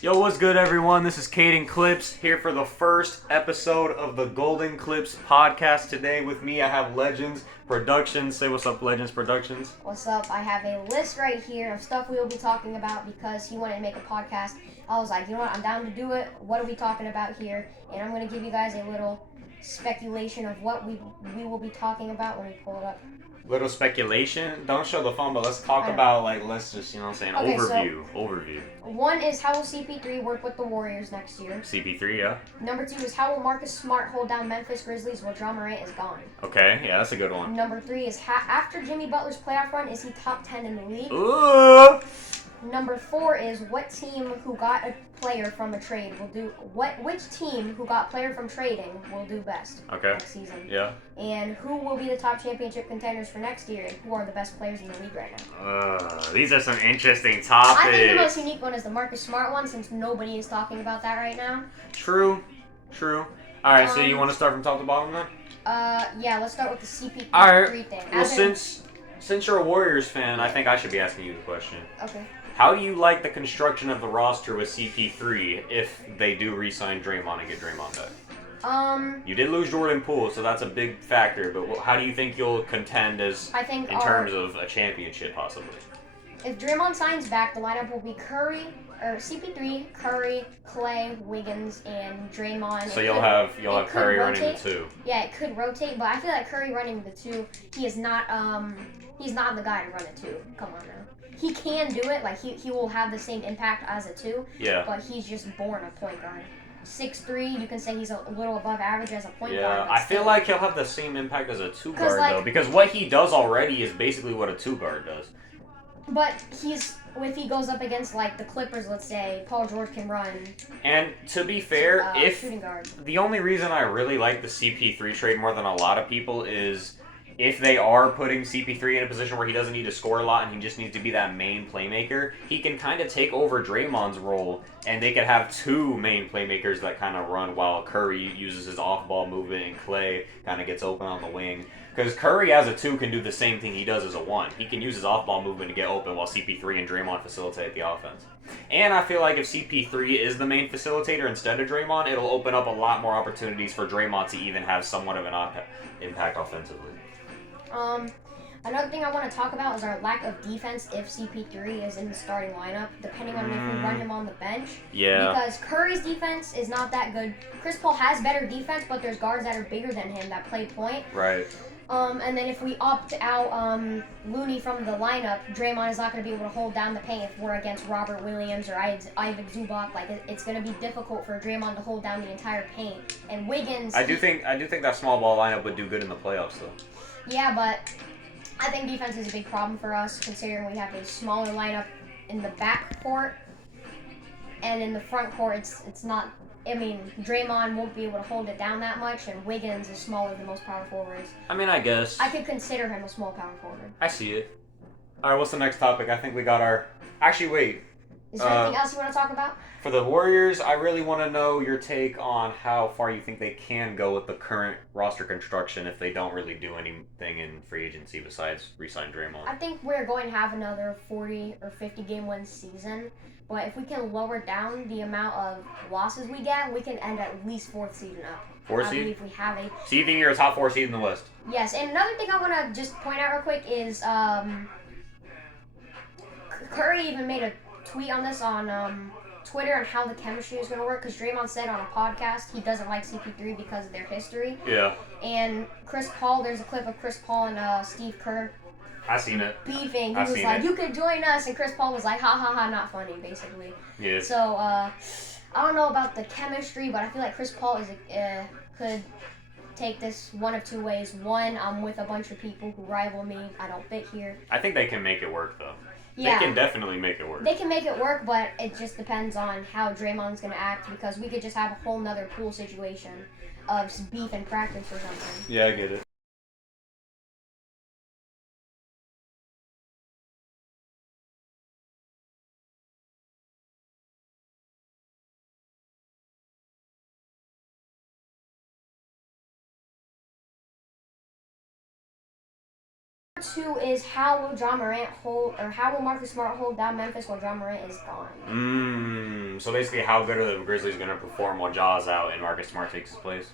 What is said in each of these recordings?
Yo, what's good, everyone? This is GoldenClipZz here for the first episode of the GoldenClipZz podcast. Today with me, I have Legends Productions. Say what's up, Legends Productions. What's up? I have a list right here of stuff we will be talking about because he wanted to make a podcast. I was like, you know what? I'm down to do it. What are we talking about here? And I'm going to give you guys a little speculation of what we will be talking about when we pull it up. Little speculation. Don't show the phone, but let's talk about, let's just, overview. One is, how will CP3 work with the Warriors next year? CP3, yeah. Number 2 is, how will Marcus Smart hold down Memphis Grizzlies while John Morant is gone? Okay, yeah, that's a good one. Number 3 is, after Jimmy Butler's playoff run, is he top 10 in the league? Ooh! Number 4 is, which team who got a player from a trade will do best next season? Yeah. And who will be the top championship contenders for next year, and who are the best players in the league right now? These are some interesting topics. I think the most unique one is the Marcus Smart one, since nobody is talking about that right now. True. Alright, so you want to start from top to bottom then? Yeah, let's start with the CP3 thing. Well, since you're a Warriors fan, I think I should be asking you the question. Okay. How do you like the construction of the roster with CP3 if they do re-sign Draymond and get Draymond back? You did lose Jordan Poole, so that's a big factor, but how do you think you'll contend in terms of a championship, possibly? If Draymond signs back, the lineup will be CP3, Curry, Clay, Wiggins, and Draymond. So you'll have Curry running the 2. Yeah, it could rotate, but I feel like Curry running the 2, he's not the guy to run a 2. Come on now. He can do it, he will have the same impact as a 2. Yeah. But he's just born a point guard. 6'3", you can say he's a little above average as a point guard. Yeah, I feel like he'll have the same impact as a 2 guard though, because what he does already is basically what a 2 guard does. But if he goes up against the Clippers, let's say, Paul George can run. And to be fair, shooting guard. The only reason I really like the CP3 trade more than a lot of people is if they are putting CP3 in a position where he doesn't need to score a lot and he just needs to be that main playmaker, he can kind of take over Draymond's role, and they could have 2 main playmakers that kind of run while Curry uses his off-ball movement and Clay kind of gets open on the wing. Because Curry as a 2 can do the same thing he does as a 1. He can use his off-ball movement to get open while CP3 and Draymond facilitate the offense. And I feel like if CP3 is the main facilitator instead of Draymond, it'll open up a lot more opportunities for Draymond to even have somewhat of an impact offensively. Another thing I want to talk about is our lack of defense if CP3 is in the starting lineup, depending on if we run him on the bench. Yeah. Because Curry's defense is not that good. Chris Paul has better defense, but there's guards that are bigger than him that play point. Right. And then if we opt out Looney from the lineup, Draymond is not going to be able to hold down the paint if we're against Robert Williams or Ivan Zubac. It's going to be difficult for Draymond to hold down the entire paint. And Wiggins. I do think that small ball lineup would do good in the playoffs, though. Yeah, but I think defense is a big problem for us, considering we have a smaller lineup in the back court, and in the front court, it's not. I mean, Draymond won't be able to hold it down that much, and Wiggins is smaller than most power forwards. I mean, I guess I could consider him a small power forward. I see it. All right, what's the next topic? I think we got our. Actually, wait. Is there anything else you want to talk about? For the Warriors, I really want to know your take on how far you think they can go with the current roster construction if they don't really do anything in free agency besides re-sign Draymond. I think we're going to have another 40 or 50 game win season, but if we can lower down the amount of losses we get, we can end at least 4th seed and up. 4th seed? I believe we have a... So you think you're a top 4 seed in the West? Yes, and another thing I want to just point out real quick is Curry even made a tweet on this on Twitter on how the chemistry is going to work, because Draymond said on a podcast he doesn't like CP3 because of their history. Yeah. And Chris Paul, there's a clip of Chris Paul and Steve Kerr. I seen it. Beefing. He was like, "You could join us," and Chris Paul was like, "Ha ha ha, not funny," basically. Yeah. So I don't know about the chemistry, but I feel like Chris Paul could take this one of 2 ways. One, I'm with a bunch of people who rival me. I don't fit here. I think they can make it work, though. Yeah. They can definitely make it work. They can make it work, but it just depends on how Draymond's going to act, because we could just have a whole nother pool situation of beef in practice or something. Yeah, I get it. 2 is how will John Morant hold, or how will Marcus Smart hold down Memphis while John Morant is gone? So basically, how good are the Grizzlies going to perform while Jaw's out and Marcus Smart takes his place?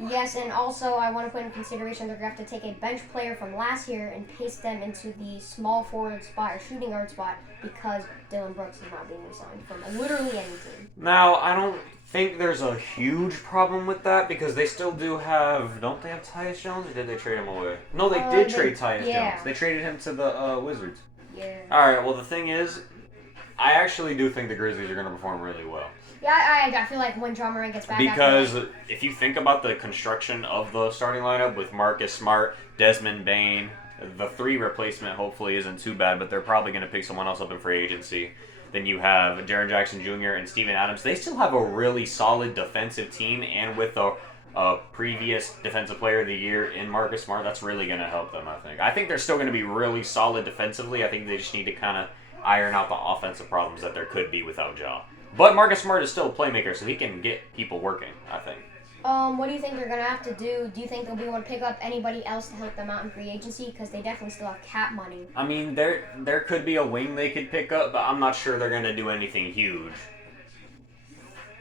Yes, and also I want to put in consideration they're going to have to take a bench player from last year and paste them into the small forward spot or shooting guard spot because Dylan Brooks is not being re-signed from literally any team. Now, I don't think there's a huge problem with that because they still do have... Don't they have Tyus Jones, or did they trade him away? No, they did trade Tyus Jones. They traded him to the Wizards. Yeah. Alright, well, the thing is, I actually do think the Grizzlies are going to perform really well. Yeah, I feel like when John Morant gets back... Because if you think about the construction of the starting lineup with Marcus Smart, Desmond Bane, the 3 replacement hopefully isn't too bad, but they're probably going to pick someone else up in free agency. Then you have Jaren Jackson Jr. and Steven Adams. They still have a really solid defensive team, and with a previous Defensive Player of the Year in Marcus Smart, that's really going to help them, I think. I think they're still going to be really solid defensively. I think they just need to kind of iron out the offensive problems that there could be without Ja. But Marcus Smart is still a playmaker, so he can get people working, I think. What do you think they're going to have to do? Do you think they'll be able to pick up anybody else to help them out in free agency? Because they definitely still have cap money. I mean, there could be a wing they could pick up, but I'm not sure they're going to do anything huge.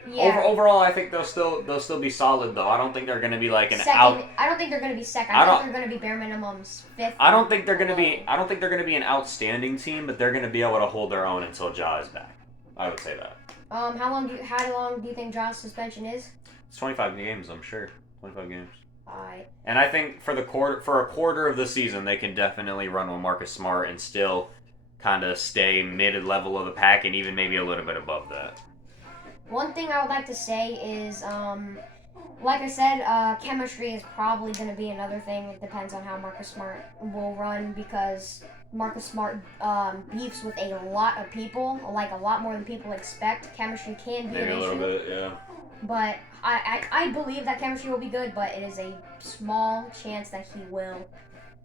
Yeah. Overall, I think they'll still be solid, though. I don't think they're going to be like an second. I don't think they're going to be second. I think they're going to be bare minimums 5th. I don't think they're going to be an outstanding team, but they're going to be able to hold their own until Ja is back. I would say that. How long do you think Ja's suspension is? It's 25 games, I'm sure. 25 games. Alright. And I think for a quarter of the season, they can definitely run with Marcus Smart and still kind of stay mid-level of the pack and even maybe a little bit above that. One thing I would like to say is, like I said, chemistry is probably going to be another thing. It depends on how Marcus Smart will run because Marcus Smart beefs with a lot of people, like a lot more than people expect. Chemistry can be maybe an issue. A little bit, yeah. But I believe that chemistry will be good, but it is a small chance that he will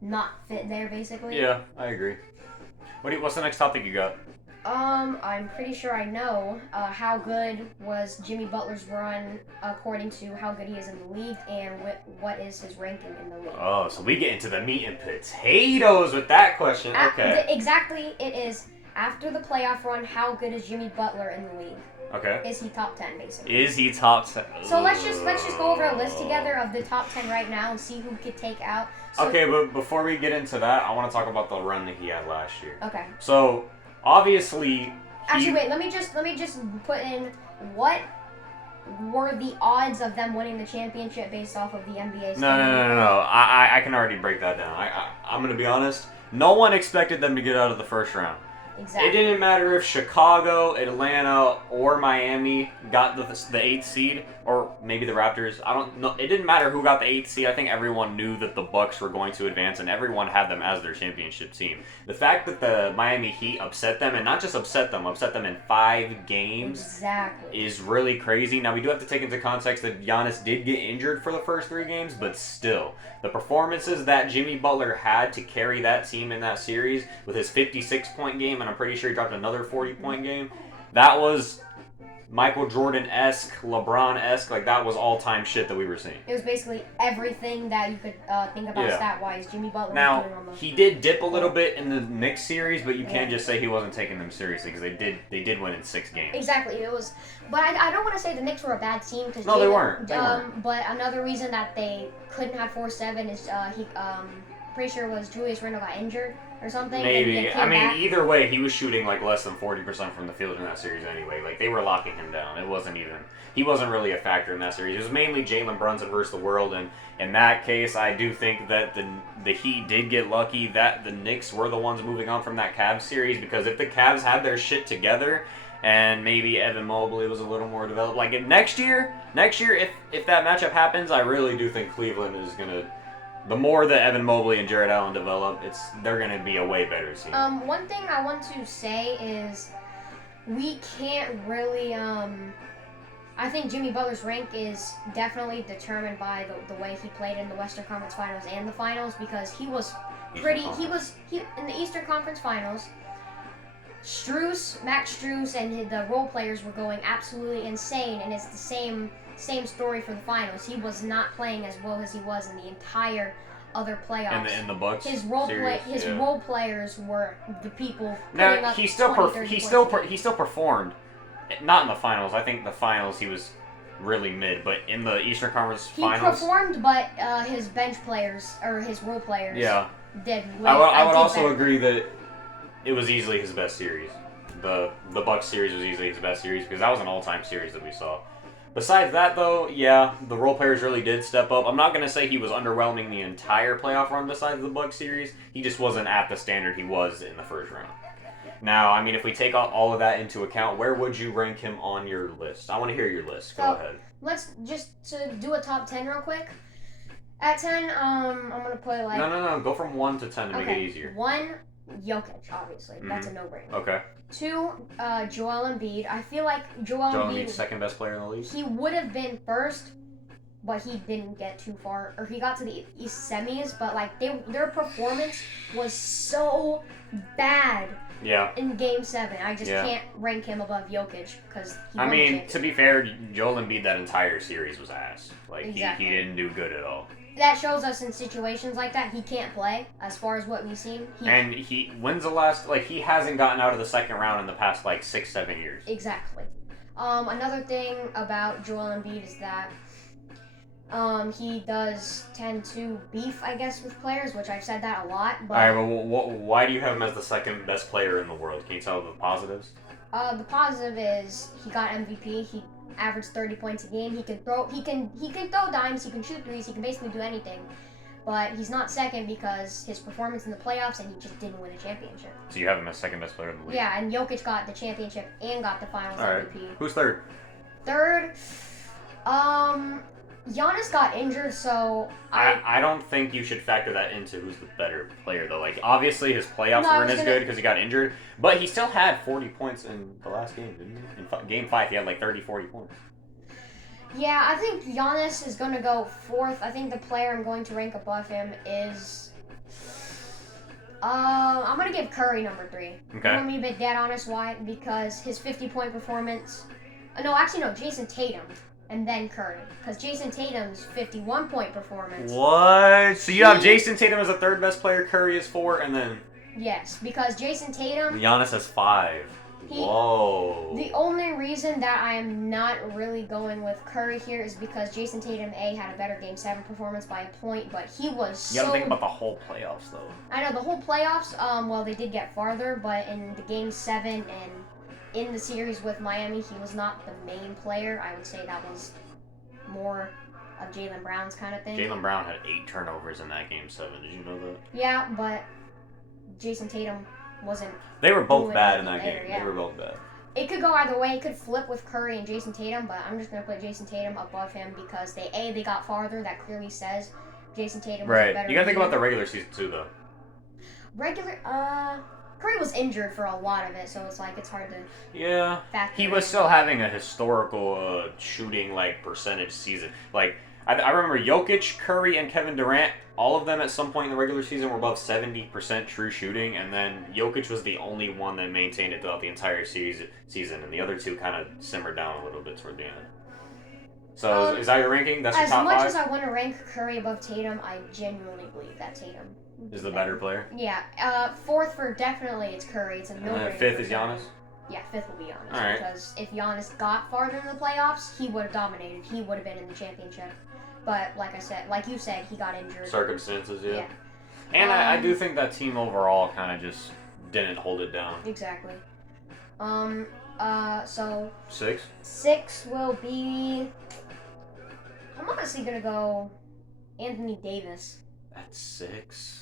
not fit there, basically. Yeah, I agree. What's the next topic you got? I'm pretty sure I know how good was Jimmy Butler's run according to how good he is in the league and what is his ranking in the league. Oh, so we get into the meat and potatoes with that question. Okay. Exactly, it is after the playoff run, how good is Jimmy Butler in the league? Okay. Is he top 10, basically? Is he top 10? So let's just go over a list together of the top 10 right now and see who we could take out. So, okay, but before we get into that, I want to talk about the run that he had last year. Okay. So obviously. Actually, wait. Let me just put in what were the odds of them winning the championship based off of the NBA. No. I can already break that down. I'm gonna be honest. No one expected them to get out of the first round. Exactly. It didn't matter if Chicago, Atlanta, or Miami got the 8th seed, or maybe the Raptors. I don't know. It didn't matter who got the 8th seed. I think everyone knew that the Bucks were going to advance, and everyone had them as their championship team. The fact that the Miami Heat upset them, and not just upset them in 5 games, exactly, is really crazy. Now, we do have to take into context that Giannis did get injured for the first 3 games, but still, the performances that Jimmy Butler had to carry that team in that series with his 56-point game, and I'm pretty sure he dropped another 40-point game, that was Michael Jordan-esque, LeBron-esque, like that was all-time shit that we were seeing. It was basically everything that you could think about stat-wise. Jimmy Butler was doing on the... He did dip a little bit in the Knicks series, but you can't just say he wasn't taking them seriously because they did win in 6 games. Exactly, it was... But I don't want to say the Knicks were a bad team because they weren't. But another reason that they couldn't have 4-7 is pretty sure it was Julius Randle got injured or something. Maybe. I mean, either way, he was shooting like less than 40% from the field in that series anyway. Like, they were locking him down. It wasn't even... He wasn't really a factor in that series. It was mainly Jalen Brunson versus the world, and in that case, I do think that the Heat did get lucky that the Knicks were the ones moving on from that Cavs series, because if the Cavs had their shit together, and maybe Evan Mobley was a little more developed, like next year, if that matchup happens, I really do think Cleveland is going to... The more that Evan Mobley and Jared Allen develop, they're going to be a way better team. One thing I want to say is we can't really... I think Jimmy Butler's rank is definitely determined by the way he played in the Western Conference Finals and the Finals, because he was pretty... He in the Eastern Conference Finals, Max Strus, and the role players were going absolutely insane, and it's the same story for the Finals. He was not playing as well as he was in the entire other playoffs. In the Bucks His series, role players were the people no, putting up he still 20, 30 points. he still performed. Not in the finals. I think the finals he was really mid, but in the Eastern Conference Finals, he performed, but his bench players or his role players, did. I would also agree that it was easily his best series. The Bucks series was easily his best series because that was an all-time series that we saw. Besides that, though, yeah, the role players really did step up. I'm not going to say he was underwhelming the entire playoff run besides the Bucks series. He just wasn't at the standard he was in the first round. Now, I mean, if we take all of that into account, where would you rank him on your list? I want to hear your list. Go ahead. Let's just do a top 10 real quick. At 10, I'm going to put like... No. Go from 1 to 10 to make it easier. 1, Jokic, obviously. Mm-hmm. That's a no-brainer. Okay. 2, Joel Embiid. I feel like Joel Embiid's second best player in the league. He would have been first, but he didn't get too far. Or he got to the East semis, but like their performance was so bad. Yeah. In Game 7, I just can't rank him above Jokic because I mean, to be fair, Joel Embiid that entire series was ass. Like exactly. he didn't do good at all. That shows us in situations like that he can't play. As far as what we've seen, when's the last he hasn't gotten out of the second round in the past 6-7 years. Exactly. Another thing about Joel Embiid is that he does tend to beef, I guess, with players, which I've said that a lot. But all right, but why do you have him as the second best player in the world? Can you tell the positives? The positive is he got MVP. He averaged 30 points a game. He can throw dimes. He can shoot threes. He can basically do anything. But he's not second because his performance in the playoffs, and he just didn't win a championship. So you have him as second best player in the league? Yeah, and Jokic got the championship and got the Finals MVP. Who's third? Third, Giannis got injured, so I don't think you should factor that into who's the better player, though. Obviously, his playoffs weren't as good because he got injured, but he still had 40 points in the last game, didn't he? In Game 5, he had 40 points. Yeah, I think Giannis is going to go fourth. I think the player I'm going to rank above him is... I'm going to give Curry number 3. Okay. I'm going to be a bit dead honest why, because his 50-point performance... No, Jason Tatum. And then Curry. Because Jason Tatum's 51-point performance... What? So you have Jason Tatum as the third best player, Curry is 4, and then... Yes, because Jason Tatum... Giannis has 5. Whoa. The only reason that I am not really going with Curry here is because Jason Tatum, had a better Game 7 performance by a point, but he was You gotta think about the whole playoffs, though. I know, the whole playoffs, well, they did get farther, but in the Game 7 and in the series with Miami, he was not the main player. I would say that was more of Jaylen Brown's kind of thing. Jaylen Brown had 8 turnovers in that Game 7. Did you know that? Yeah, but Jason Tatum wasn't... They were both bad in that game. Yeah. They were both bad. It could go either way. It could flip with Curry and Jason Tatum, but I'm just going to put Jason Tatum above him because they got farther. That clearly says Jason Tatum was a better You got to think about the regular season, too, though. Curry was injured for a lot of it, so it's hard to... Yeah. He was still having a historical shooting, percentage season. I remember Jokic, Curry, and Kevin Durant, all of them at some point in the regular season were above 70% true shooting, and then Jokic was the only one that maintained it throughout the entire season, and the other two kind of simmered down a little bit toward the end. So is that your ranking? That's your top 5? As much as I want to rank Curry above Tatum, I genuinely believe that Tatum is the better player. Yeah. Fourth for definitely it's Curry. It's a no-brainer. Fifth is Giannis? Yeah, fifth will be Giannis. All right. Because if Giannis got farther in the playoffs, he would have dominated. He would have been in the championship. But like you said, he got injured. Circumstances, yeah. And I do think that team overall kind of just didn't hold it down. Exactly. So 6? 6 will be... I'm honestly gonna go Anthony Davis. At 6?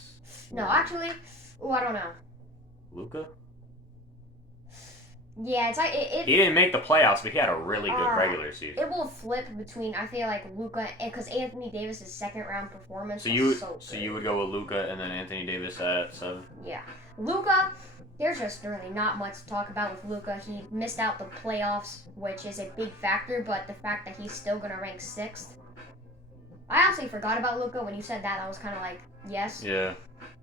No, actually, I don't know. Luka? Yeah, he didn't make the playoffs, but he had a really good regular season. It will flip between, I feel like, Luka, because Anthony Davis' second round performance so you would go with Luka and then Anthony Davis at 7? Yeah. Luka, there's just really not much to talk about with Luka. He missed out the playoffs, which is a big factor, but the fact that he's still going to rank 6th. I actually forgot about Luka. When you said that, I was kind of like, yes. Yeah.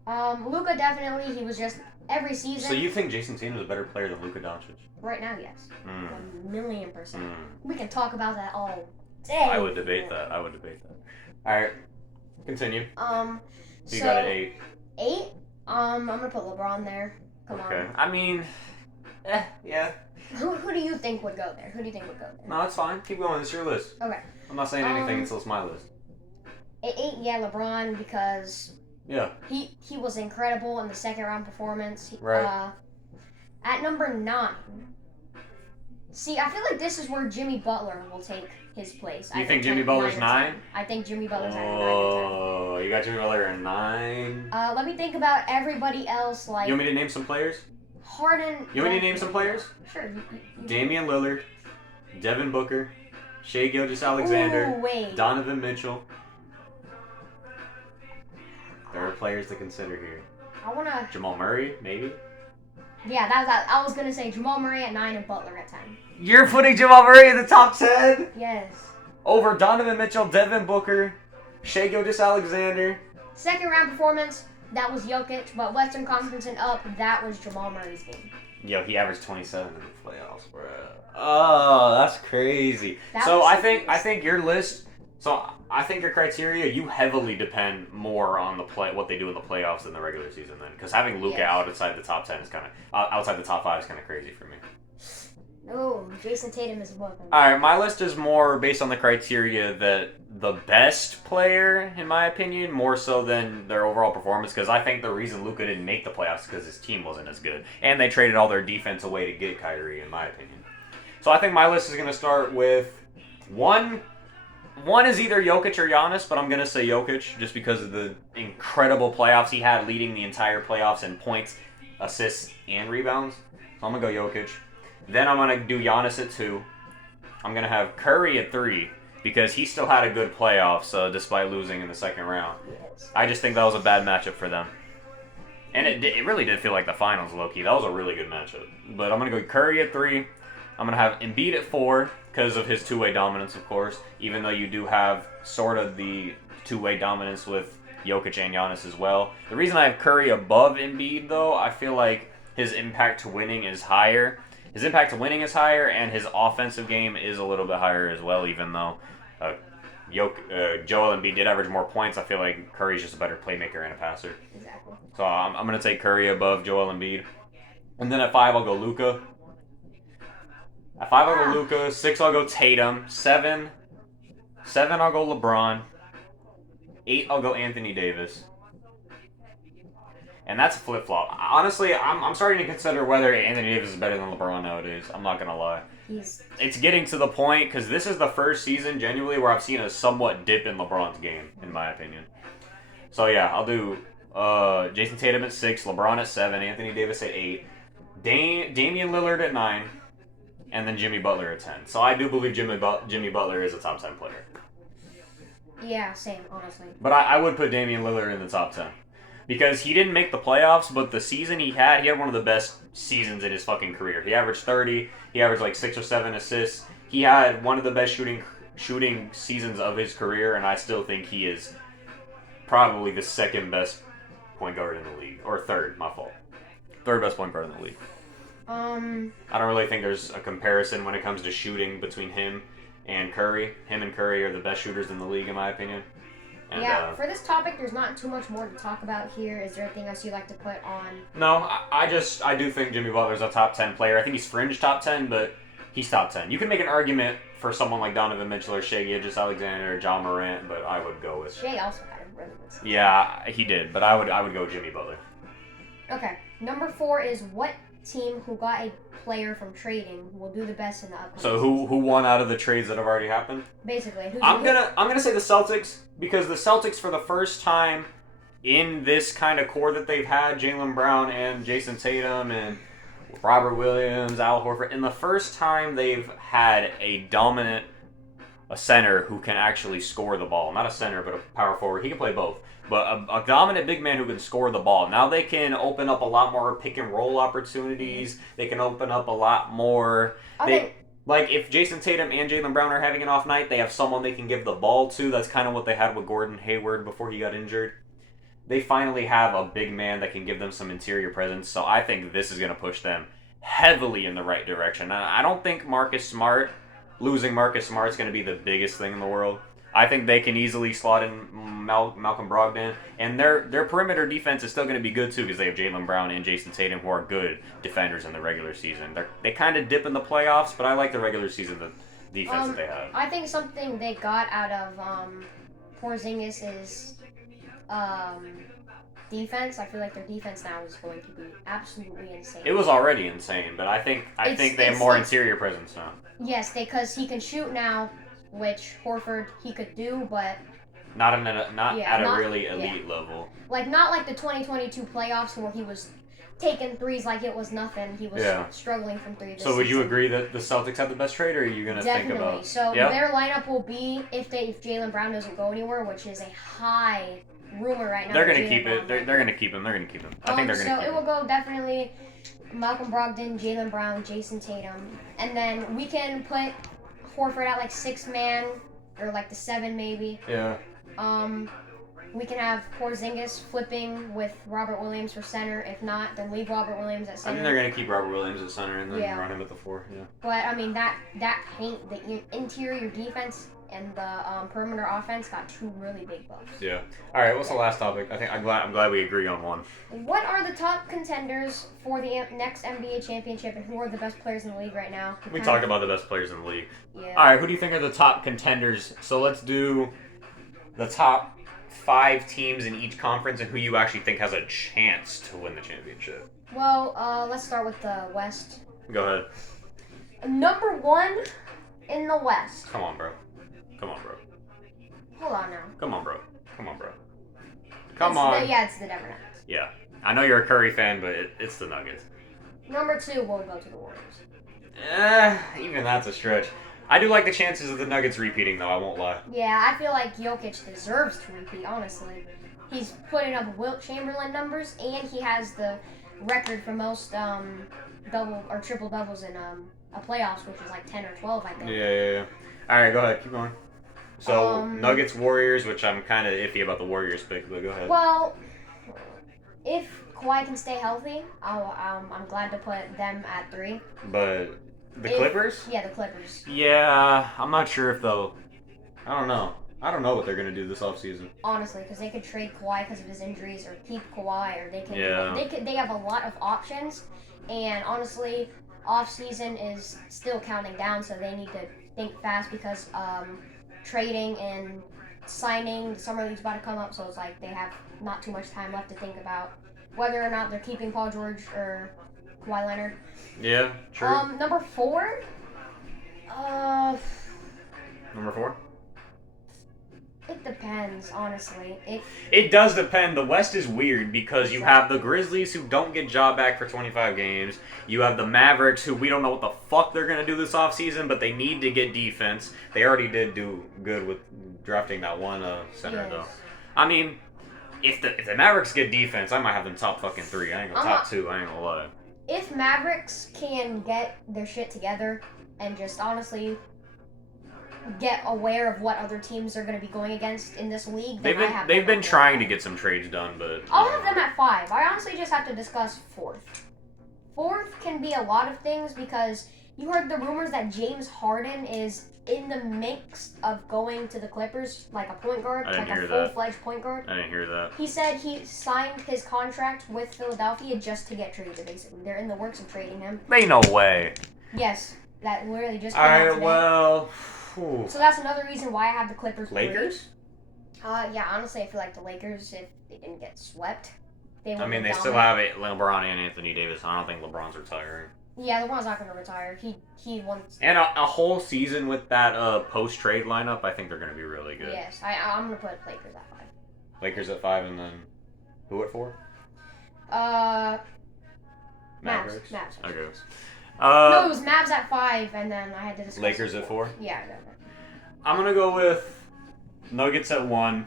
Luka definitely, he was just every season. So you think Jason Tatum is a better player than Luka Doncic? Right now, yes. 1,000,000%. Mm. We can talk about that all day. I would debate that. All right. Continue. So you got an 8. 8? I'm gonna put LeBron there. Come Okay. on. I mean, yeah. Who do you think would go there? Who do you think would go there? No, it's fine. Keep going. It's your list. Okay. I'm not saying anything until it's my list. At 8, yeah, LeBron, because Yeah. he was incredible in the second round performance. Right. At number 9. See, I feel like this is where Jimmy Butler will take his place. You think Jimmy Butler's 9? I think Jimmy Butler's either 9 or 10. Oh, you got Jimmy Butler at 9? Let me think about everybody else. Like You want me to name some players? Harden. You want me to name some players? Sure. Damian Lillard, Devin Booker, Shai Gilgeous-Alexander, Ooh, wait. Donovan Mitchell. There are players to consider here. I wanna. Jamal Murray, maybe? Yeah, that I was gonna say Jamal Murray at 9 and Butler at 10. You're putting Jamal Murray in the top 10? Yes. Over Donovan Mitchell, Devin Booker, Shai Gilgeous-Alexander. Second round performance, that was Jokic, but Western Conference and up, that was Jamal Murray's game. Yo, he averaged 27 in the playoffs, bro. Oh, that's crazy. That I think your list. So I think your criteria, you heavily depend more on what they do in the playoffs than the regular season. Then, because having Luka outside the top 10 is kind of outside the top 5 is kind of crazy for me. No, Jason Tatum is a weapon. All right, my list is more based on the criteria that the best player, in my opinion, more so than their overall performance. Because I think the reason Luka didn't make the playoffs is because his team wasn't as good, and they traded all their defense away to get Kyrie, in my opinion. So I think my list is going to start with one. One is either Jokic or Giannis, but I'm going to say Jokic just because of the incredible playoffs he had, leading the entire playoffs in points, assists, and rebounds. So I'm going to go Jokic. Then I'm going to do Giannis at 2. I'm going to have Curry at 3 because he still had a good playoffs despite losing in the second round. Yes. I just think that was a bad matchup for them. And it really did feel like the finals, low-key. That was a really good matchup. But I'm going to go Curry at 3. I'm going to have Embiid at 4 because of his two-way dominance, of course, even though you do have sort of the two-way dominance with Jokic and Giannis as well. The reason I have Curry above Embiid, though, I feel like his impact to winning is higher. His impact to winning is higher, and his offensive game is a little bit higher as well, even though Joel Embiid did average more points. I feel like Curry's just a better playmaker and a passer. Exactly. So I'm going to take Curry above Joel Embiid. And then at 5, I'll go Luka. At 5, I'll go Luka. 6, I'll go Tatum. 7, I'll go LeBron. 8, I'll go Anthony Davis. And that's a flip-flop. Honestly, I'm starting to consider whether Anthony Davis is better than LeBron nowadays. I'm not going to lie. It's getting to the point, because this is the first season, genuinely, where I've seen a somewhat dip in LeBron's game, in my opinion. So, yeah, I'll do Jason Tatum at 6, LeBron at 7, Anthony Davis at 8, Damian Lillard at 9, and then Jimmy Butler at 10. So I do believe Jimmy Butler is a top 10 player. Yeah, same, honestly. But I would put Damian Lillard in the top 10. Because he didn't make the playoffs, but the season he had one of the best seasons in his fucking career. He averaged 30. He averaged like 6 or 7 assists. He had one of the best shooting seasons of his career, and I still think he is probably the second best point guard in the league. Or third, my fault. Third best point guard in the league. I don't really think there's a comparison when it comes to shooting between him and Curry. Him and Curry are the best shooters in the league, in my opinion. And, for this topic, there's not too much more to talk about here. Is there anything else you'd like to put on? No, I do think Jimmy Butler's a top 10 player. I think he's fringe top 10, but he's top 10. You can make an argument for someone like Donovan Mitchell or Shai Gilgeous-Alexander or John Morant, but I would go with... Shai also had a really good season. Yeah, he did, but I would go Jimmy Butler. Okay, number 4 is what team who got a player from trading will do the best in the upcoming So season? who won out of the trades that have already happened? Basically, I'm gonna say the Celtics, because the Celtics for the first time in this kind of core that they've had, Jaylen Brown and Jason Tatum and Robert Williams, Al Horford, and the first time they've had a center who can actually score the ball. Not a center, but a power forward. He can play both. But a dominant big man who can score the ball. Now they can open up a lot more pick and roll opportunities. They can open up a lot more. Like if Jason Tatum and Jaylen Brown are having an off night, they have someone they can give the ball to. That's kind of what they had with Gordon Hayward before he got injured. They finally have a big man that can give them some interior presence. So I think this is going to push them heavily in the right direction. I don't think losing Marcus Smart is going to be the biggest thing in the world. I think they can easily slot in Malcolm Brogdon, and their perimeter defense is still going to be good too because they have Jaylen Brown and Jason Tatum who are good defenders in the regular season. They kind of dip in the playoffs, but I like the regular season defense that they have. I think something they got out of Porzingis is defense. I feel like their defense now is going to be absolutely insane. It was already insane, but I think they have more interior presence now. Yes, because he can shoot now, which Horford he could do, but not at a really elite level. Like not like the 2022 playoffs where he was taking threes like it was nothing. He was struggling from three. So would you agree that the Celtics have the best trade, or are you gonna think about? So their lineup will be if Jaylen Brown doesn't go anywhere, which is a high rumor right now. They're gonna keep it. They're gonna keep him. I think they're gonna. So it will go definitely Malcolm Brogdon, Jaylen Brown, Jason Tatum, and then we can put Horford at like 6-man or like the 7 maybe. Yeah. We can have Porzingis flipping with Robert Williams for center. If not, then leave Robert Williams at center. I think they're gonna keep Robert Williams at center and then run him at the 4. Yeah. But I mean that paint, the interior defense and the perimeter offense got 2 really big buffs. Yeah. All right. What's the last topic? I'm glad we agree on one. What are the top contenders for the next NBA championship, and who are the best players in the league right now? We talked about the best players in the league. Yeah. All right. Who do you think are the top contenders? So let's do the top 5 teams in each conference and who you actually think has a chance to win the championship. Well, let's start with the West. Go ahead. Number 1 in the West. Come on, bro. Hold on now. Come on, bro. It's the Denver Nuggets. Yeah. I know you're a Curry fan, but it's the Nuggets. Number 2 will go to the Warriors. Even that's a stretch. I do like the chances of the Nuggets repeating, though. I won't lie. Yeah, I feel like Jokic deserves to repeat, honestly. He's putting up Wilt Chamberlain numbers, and he has the record for most double or triple doubles in a playoffs, which is like 10 or 12, I think. Yeah. All right, go ahead. Keep going. So, Nuggets, Warriors, which I'm kind of iffy about the Warriors pick, but go ahead. Well, if Kawhi can stay healthy, I'm glad to put them at 3. But the Clippers? Yeah, the Clippers. Yeah, I'm not sure if they'll... I don't know what they're going to do this offseason. Honestly, because they could trade Kawhi because of his injuries, or keep Kawhi, or they can... They have a lot of options, and honestly, offseason is still counting down, so they need to think fast because trading and signing, the summer league's about to come up, so it's like they have not too much time left to think about whether or not they're keeping Paul George or Kawhi Leonard. Yeah, true. Number 4? Number 4? It depends, honestly. It does depend. The West is weird because you have the Grizzlies who don't get Ja back for 25 games. You have the Mavericks who we don't know what the fuck they're going to do this offseason, but they need to get defense. They already did do good with drafting that one center, though. I mean, if the Mavericks get defense, I might have them top fucking 3. I ain't gonna top 2. I ain't gonna lie. If Mavericks can get their shit together and just honestly get aware of what other teams are going to be going against in this league, they've been trying to get some trades done, but I'll have them at 5. I honestly just have to discuss 4th. 4th can be a lot of things because you heard the rumors that James Harden is in the mix of going to the Clippers, like a point guard, like a full-fledged point guard. I didn't hear that. He said he signed his contract with Philadelphia just to get traded, basically. They're in the works of trading him. Ain't no way. Yes, that literally just came out today. Well... So that's another reason why I have the Clippers. Lakers? Yeah, honestly, I feel like the Lakers, if they didn't get swept, they would. I mean, they still have LeBron and Anthony Davis. I don't think LeBron's retiring. Yeah, LeBron's not going to retire. He wants. And a whole season with that post-trade lineup, I think they're going to be really good. Yes, I'm going to put Lakers at 5. Lakers at 5, and then who at 4? Mavericks. Mavs. Okay. No, it was Mavs at 5, and then I had to discuss Lakers at 4? Yeah, I know. I'm going to go with Nuggets at 1.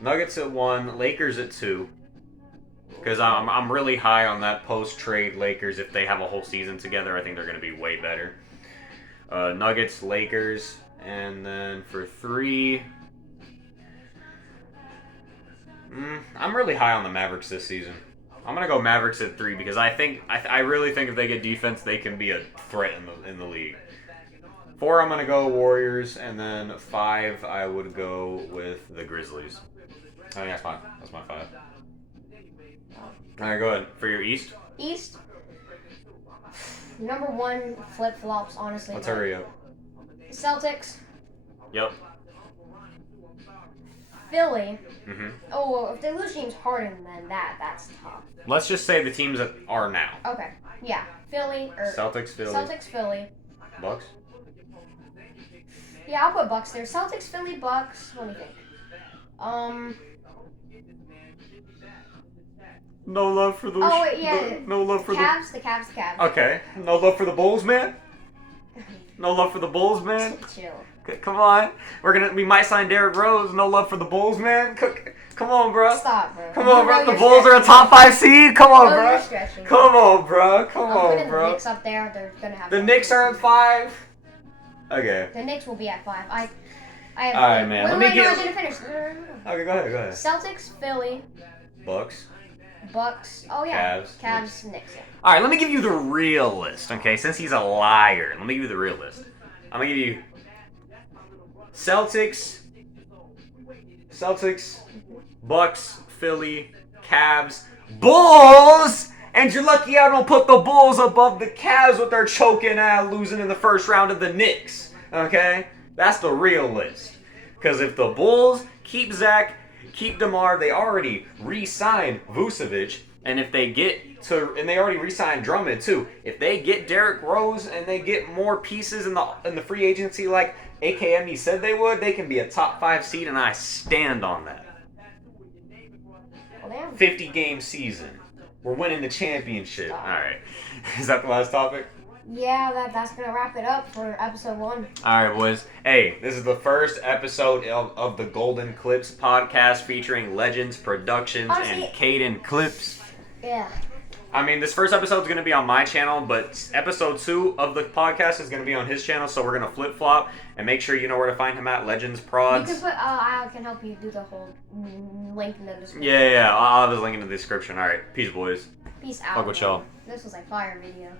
Nuggets at 1, Lakers at 2. Because I'm really high on that post-trade Lakers. If they have a whole season together, I think they're going to be way better. Nuggets, Lakers, and then for 3... I'm really high on the Mavericks this season. I'm gonna go Mavericks at 3 because I really think if they get defense, they can be a threat in the league. 4, I'm gonna go Warriors, and then 5, I would go with the Grizzlies. I think that's fine. That's my 5. All right, go ahead for your East. East. Number 1 flip flops. Honestly. Let's hurry up. Celtics. Yep. Philly. Mhm. Oh, well, if they lose James Harden, then that's tough. Let's just say the teams that are now. Okay. Yeah. Philly or Celtics, Philly. Celtics, Philly. Bucks. Yeah, I'll put Bucks there. Celtics, Philly, Bucks. What do you think? No love for those. Oh wait, yeah. No love for Cavs, the Cavs. Okay. No love for the Bulls, man. No love for the Bulls, man. Chill. Come on. We might sign Derrick Rose. No love for the Bulls, man. Come on, bro. Stop, bro. Come on, bro. The Bulls are a top 5 seed. Come on, bro. You're stretching. Come on, bro. Come I'm on, putting bro. the Knicks up there. They're gonna have. The Knicks are at 5. Okay. The Knicks will be at 5. I have. All right, man. Let me No, get. I didn't finish. No. Okay, go ahead. Celtics, Philly, Bucks. Bucks. Oh yeah. Cavs, Knicks. Yeah. All right, let me give you the real list, okay? Since he's a liar, let me give you the real list. I'm gonna give you Celtics, Bucks, Philly, Cavs, Bulls, and you're lucky I don't put the Bulls above the Cavs with their choking ass losing in the first round of the Knicks, okay? That's the real list. Because if the Bulls keep Zach, keep DeMar, they already re-signed Vucevic, and if they and they already re-signed Drummond too. If they get Derrick Rose and they get more pieces in the free agency like AKME said they would, they can be a top 5 seed, and I stand on that. 50-game season. We're winning the championship. All right. Is that the last topic? Yeah, that's gonna wrap it up for episode 1. All right, boys. Hey, this is the first episode of the GoldenClipZz podcast featuring Legends Productions Honestly, and Caden Clips. Yeah. I mean, this first episode is going to be on my channel, but episode 2 of the podcast is going to be on his channel, so we're going to flip-flop, and make sure you know where to find him at, Legends Prodz. You can put, I can help you do the whole link in the description. Yeah, I'll have his link in the description. All right, peace, boys. Peace out. Fuck with y'all. This was a fire video.